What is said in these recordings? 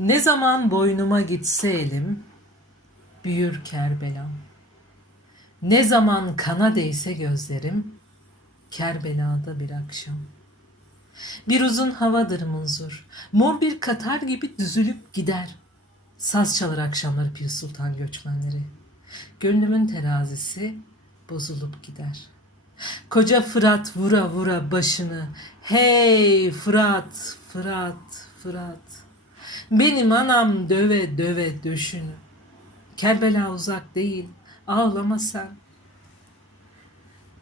Ne zaman boynuma gitse elim, büyür Kerbelam. Ne zaman kana değse gözlerim, Kerbela'da bir akşam. Bir uzun havadır munzur, mor bir katar gibi düzülüp gider. Saz çalar akşamları Pir Sultan göçmenleri. Gönlümün terazisi bozulup gider. Koca Fırat vura vura başını, hey Fırat, Fırat, Fırat. Benim anam döve döve döşünü. Kerbela uzak değil, ağlama sen.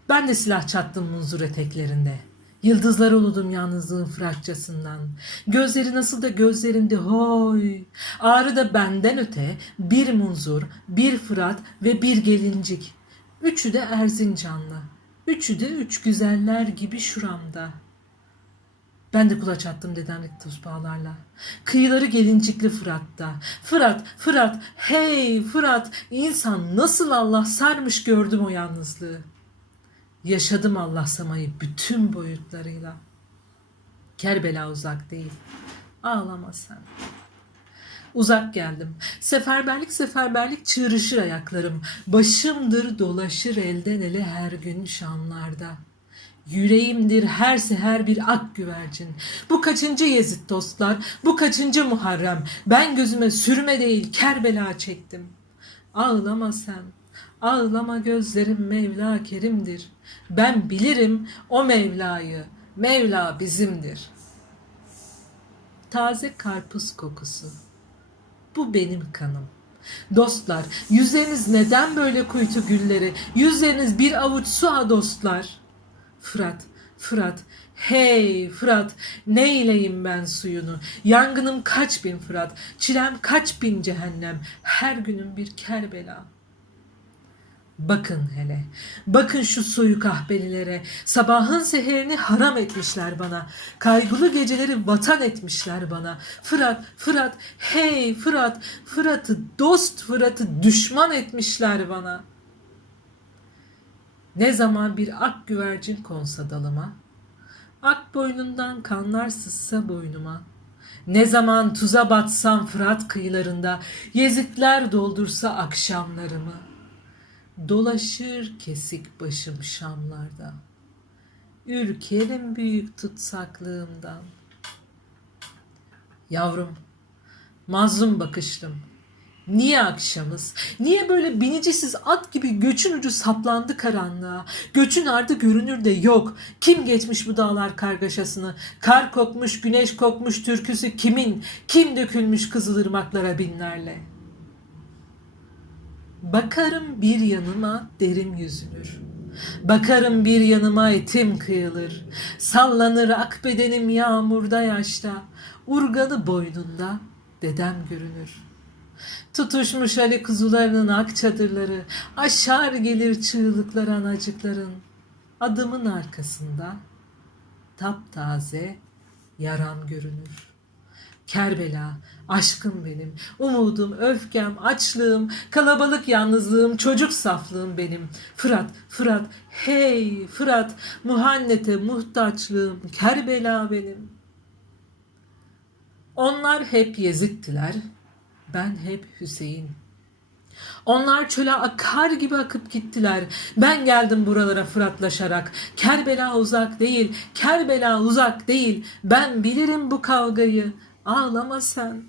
Ben de silah çattım munzur eteklerinde. Yıldızlar uludum yalnızlığın fırakçasından. Gözleri nasıl da gözlerimde hoy. Ağrı da benden öte bir munzur, bir fırat ve bir gelincik. Üçü de Erzincanlı. Üçü de üç güzeller gibi şuramda. Ben de kulaç attım dedemlik tuzbağlarla. Kıyıları gelincikli Fırat'ta. Fırat, Fırat, hey Fırat. İnsan nasıl Allah sarmış gördüm o yalnızlığı. Yaşadım Allah samayı bütün boyutlarıyla. Kerbela uzak değil. Ağlama sen. Uzak geldim. Seferberlik seferberlik çığırışır ayaklarım. Başımdır dolaşır elden ele her gün şanlarda. Yüreğimdir her seher bir ak güvercin. Bu kaçıncı Yezid dostlar, bu kaçıncı Muharrem. Ben gözüme sürme değil Kerbela çektim. Ağlama sen, ağlama gözlerim Mevla Kerim'dir. Ben bilirim o Mevla'yı, Mevla bizimdir. Taze karpuz kokusu. Bu benim kanım. Dostlar, yüzleriniz neden böyle kuytu gülleri? Yüzleriniz bir avuç su ha dostlar. Fırat, Fırat, hey Fırat, neyleyim ben suyunu? Yangınım kaç bin Fırat, çilem kaç bin cehennem, her günüm bir Kerbela. Bakın hele, bakın şu soyu kahvelilere, sabahın seherini haram etmişler bana, kaygılı geceleri vatan etmişler bana. Fırat, Fırat, hey Fırat, Fırat'ı dost, Fırat'ı düşman etmişler bana. Ne zaman bir ak güvercin konsa dalıma, ak boynundan kanlar sızsa boynuma, ne zaman tuza batsam Fırat kıyılarında, yezikler doldursa akşamlarımı, dolaşır kesik başım şamlarda, ürkerim büyük tutsaklığımdan. Yavrum, mazlum bakışlım, Niye akşamız? Niye böyle binicisiz at gibi göçün ucu saplandı karanlığa? Göçün ardı görünür de yok. Kim geçmiş bu dağlar kargaşasını? Kar kokmuş, güneş kokmuş türküsü kimin? Kim dökülmüş kızılırmaklara binlerle? Bakarım bir yanıma derim yüzülür. Bakarım bir yanıma etim kıyılır. Sallanır ak bedenim yağmurda yaşta. Urganı boynunda dedem görünür.'' Tutuşmuş Ali kuzularının ak çadırları, aşar gelir çığlıklar anacıkların. Adımın arkasında taptaze yaram görünür. Kerbela, aşkım benim, umudum, öfkem, açlığım, kalabalık yalnızlığım, çocuk saflığım benim. Fırat, Fırat, hey Fırat, muhannete muhtaçlığım, Kerbela benim. Onlar hep Yezid'tiler, ben hep Hüseyin. Onlar çöle akar gibi akıp gittiler. Ben geldim buralara fıratlaşarak. Kerbela uzak değil, Kerbela uzak değil. Ben bilirim bu kavgayı. Ağlama sen.